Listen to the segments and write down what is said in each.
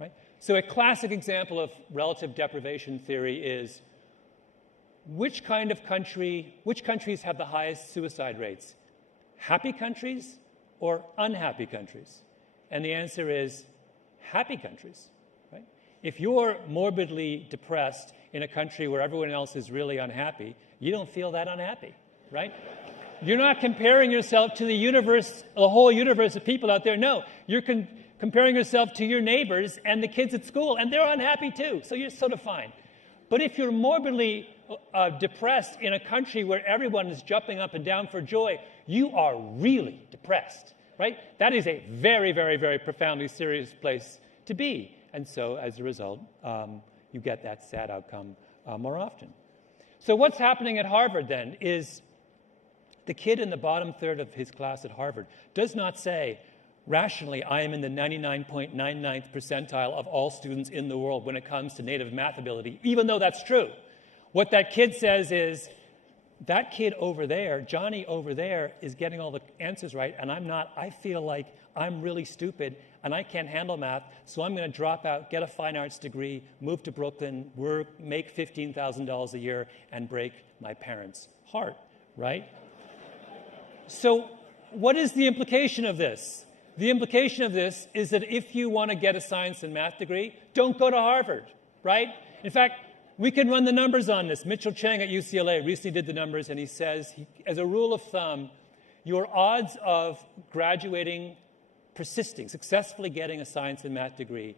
right? So a classic example of relative deprivation theory is which countries have the highest suicide rates? Happy countries or unhappy countries? And the answer is happy countries, right? If you're morbidly depressed in a country where everyone else is really unhappy, you don't feel that unhappy, right? You're not comparing yourself to the universe, the whole universe of people out there. No, you're comparing yourself to your neighbors and the kids at school, and they're unhappy too, so you're sort of fine. But if you're morbidly depressed in a country where everyone is jumping up and down for joy, you are really depressed, right? That is a very, very, very profoundly serious place to be. And so, as a result, you get that sad outcome more often. So what's happening at Harvard, then, is the kid in the bottom third of his class at Harvard does not say, rationally, I am in the 99.99th percentile of all students in the world when it comes to native math ability, even though that's true. What that kid says is, that kid over there, Johnny over there, is getting all the answers right, and I'm not. I feel like I'm really stupid, and I can't handle math, so I'm going to drop out, get a fine arts degree, move to Brooklyn, work, make $15,000 a year, and break my parents' heart, right? So what is the implication of this? The implication of this is that if you want to get a science and math degree, don't go to Harvard, right? In fact, we can run the numbers on this. Mitchell Chang at UCLA recently did the numbers, and he says, as a rule of thumb, your odds of graduating, persisting, successfully getting a science and math degree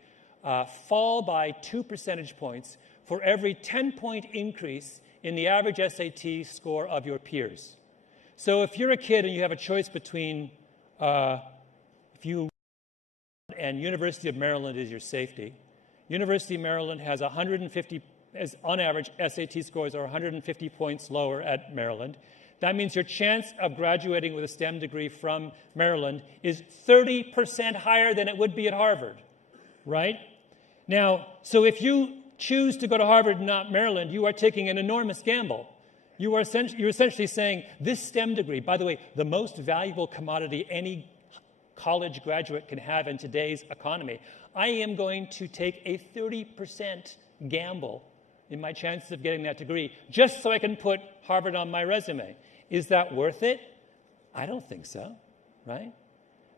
fall by 2 percentage points for every 10-point increase in the average SAT score of your peers. So if you're a kid and you have a choice between and University of Maryland is your safety. University of Maryland has 150, on average, SAT scores are 150 points lower at Maryland. That means your chance of graduating with a STEM degree from Maryland is 30% higher than it would be at Harvard, right? Now, so if you choose to go to Harvard and not Maryland, you are taking an enormous gamble. You're essentially saying, this STEM degree, by the way, the most valuable commodity any college graduate can have in today's economy, I am going to take a 30% gamble in my chances of getting that degree just so I can put Harvard on my resume. Is that worth it? I don't think so, right?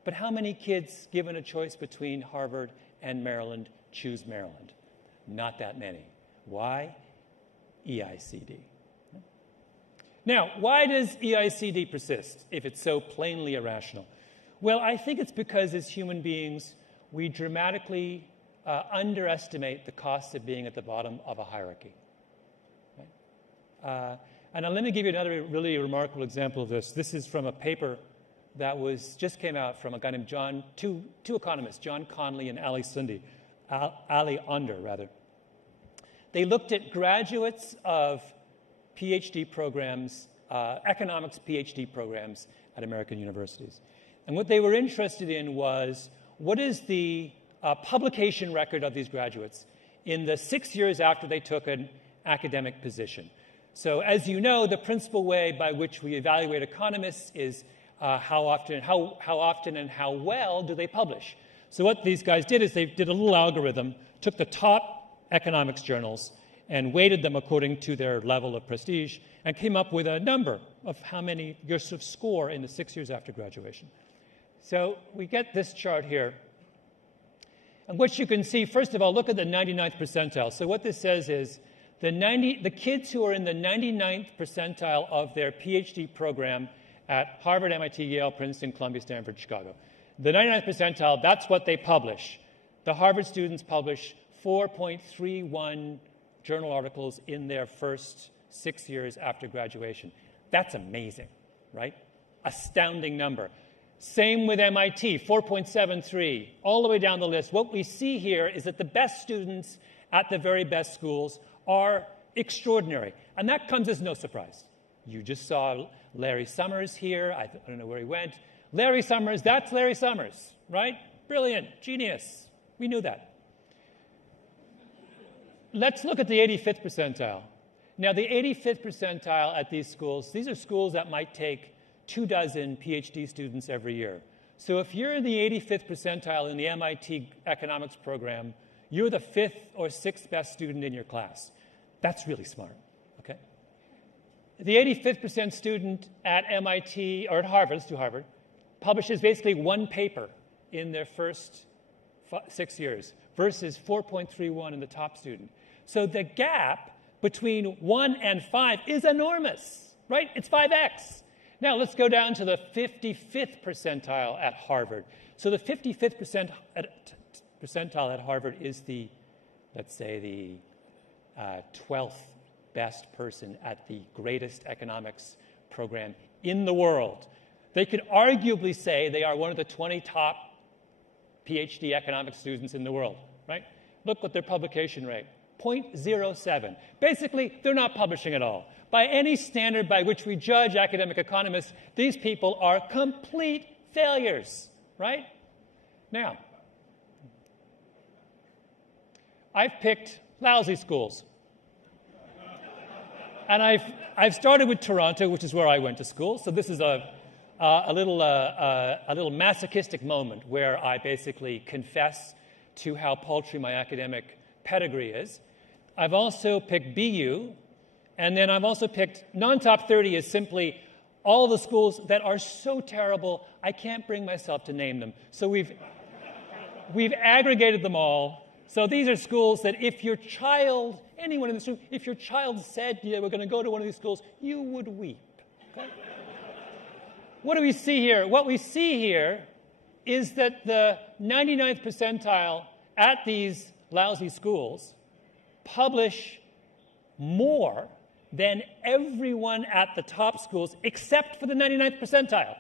But how many kids, given a choice between Harvard and Maryland, choose Maryland? Not that many. Why? EICD. Now, why does EICD persist if it's so plainly irrational? Well, I think it's because as human beings, we dramatically underestimate the cost of being at the bottom of a hierarchy. Right? And let me give you another really remarkable example of this. This is from a paper that just came out from a guy named two economists, John Conley and Ali Under. They looked at graduates of PhD programs, economics PhD programs at American universities. And what they were interested in was, what is the publication record of these graduates in the 6 years after they took an academic position? So as you know, the principal way by which we evaluate economists is how often and how well do they publish. So what these guys did is they did a little algorithm, took the top economics journals and weighted them according to their level of prestige and came up with a number of how many your sort of score in the 6 years after graduation. So we get this chart here. And what you can see, first of all, look at the 99th percentile. So what this says is the kids who are in the 99th percentile of their PhD program at Harvard, MIT, Yale, Princeton, Columbia, Stanford, Chicago. The 99th percentile, that's what they publish. The Harvard students publish 4.31 journal articles in their first 6 years after graduation. That's amazing, right? Astounding number. Same with MIT, 4.73, all the way down the list. What we see here is that the best students at the very best schools are extraordinary. And that comes as no surprise. You just saw Larry Summers here. I don't know where he went. Larry Summers, that's Larry Summers, right? Brilliant, genius. We knew that. Let's look at the 85th percentile. Now, the 85th percentile at these schools, these are schools that might take 24 PhD students every year. So if you're in the 85th percentile in the MIT economics program, you're the 5th or 6th best student in your class. That's really smart, okay? The 85th percent student at MIT, or at Harvard, let's do Harvard, publishes basically one paper in their first 6 years versus 4.31 in the top student. So the gap between 1 and 5 is enormous, right? It's 5x. Now let's go down to the 55th percentile at Harvard. So the 55th percentile at Harvard is the, let's say, the 12th best person at the greatest economics program in the world. They could arguably say they are one of the 20 top PhD economics students in the world, right? Look at their publication rate, 0.07. Basically, they're not publishing at all. By any standard by which we judge academic economists, these people are complete failures, right? Now, I've picked lousy schools. And I've started with Toronto, which is where I went to school. So this is a little masochistic moment where I basically confess to how paltry my academic pedigree is. I've also picked BU, and then I've also picked non-top 30 is simply all the schools that are so terrible I can't bring myself to name them. So we've aggregated them all. So these are schools that if your child, anyone in this room, if your child said, yeah, we're going to go to one of these schools, you would weep. Okay? What do we see here? What we see here is that the 99th percentile at these lousy schools publish more than everyone at the top schools except for the 99th percentile.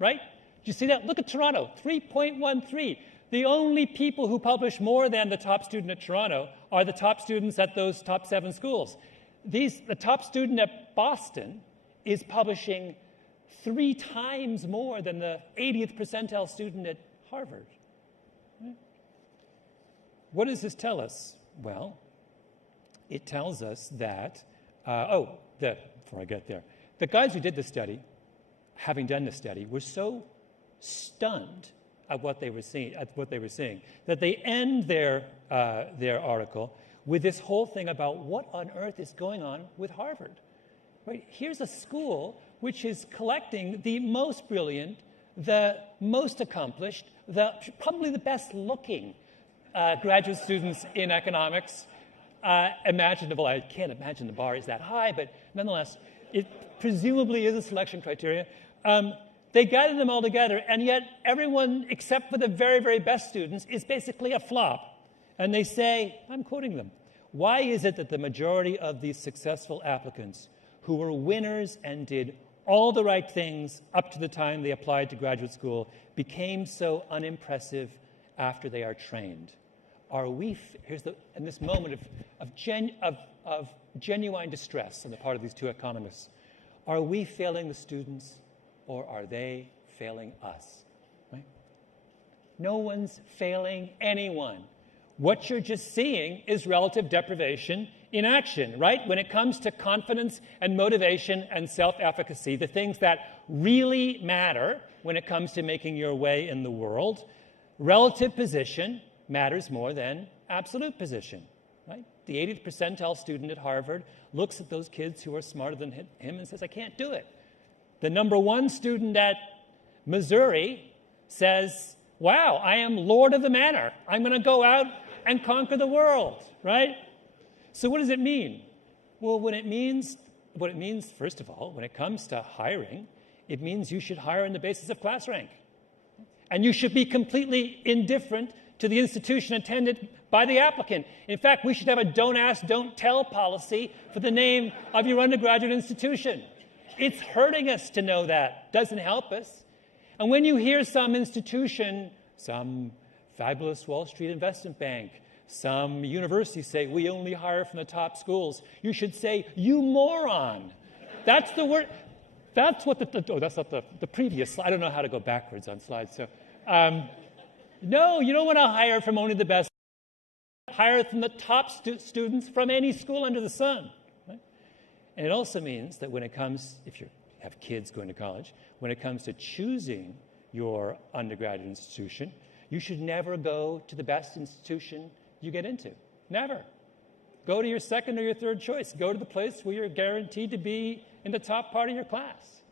Right? Do you see that? Look at Toronto, 3.13. The only people who publish more than the top student at Toronto are the top students at those top 7 schools. The top student at Boston is publishing 3 times more than the 80th percentile student at Harvard. Right? What does this tell us? Well, it tells us that, before I get there, the guys who did this study, having done this study, were so stunned at what they were seeing, that they end their article with this whole thing about what on earth is going on with Harvard. Right? Here's a school which is collecting the most brilliant, the most accomplished, probably the best-looking graduate students in economics imaginable. I can't imagine the bar is that high, but nonetheless, it presumably is a selection criteria. They gathered them all together, and yet everyone except for the very, very best students is basically a flop. And they say, I'm quoting them, why is it that the majority of these successful applicants who were winners and did all the right things up to the time they applied to graduate school became so unimpressive after they are trained? Are we, in this moment of genuine distress on the part of these two economists, are we failing the students or are they failing us? Right? No one's failing anyone. What you're just seeing is relative deprivation in action, right? When it comes to confidence and motivation and self-efficacy, the things that really matter when it comes to making your way in the world, relative position matters more than absolute position, right? The 80th percentile student at Harvard looks at those kids who are smarter than him and says, I can't do it. The number 1 student at Missouri says, wow, I am Lord of the Manor. I'm going to go out and conquer the world, right? So what does it mean? Well, what it means, first of all, when it comes to hiring, it means you should hire on the basis of class rank. And you should be completely indifferent to the institution attended by the applicant. In fact, we should have a don't ask, don't tell policy for the name of your undergraduate institution. It's hurting us to know that. Doesn't help us. And when you hear some institution, some fabulous Wall Street investment bank, some university say, we only hire from the top schools, you should say, you moron. That's the word. That's what that's not the previous slide. I don't know how to go backwards on slides. So, no, you don't want to hire from only the best. Hire from the top students from any school under the sun. Right? And it also means that when it comes, if you have kids going to college, when it comes to choosing your undergraduate institution, You should never go to the best institution you get into. Never. Go to your second or your third choice. Go to the place where you're guaranteed to be in the top part of your class.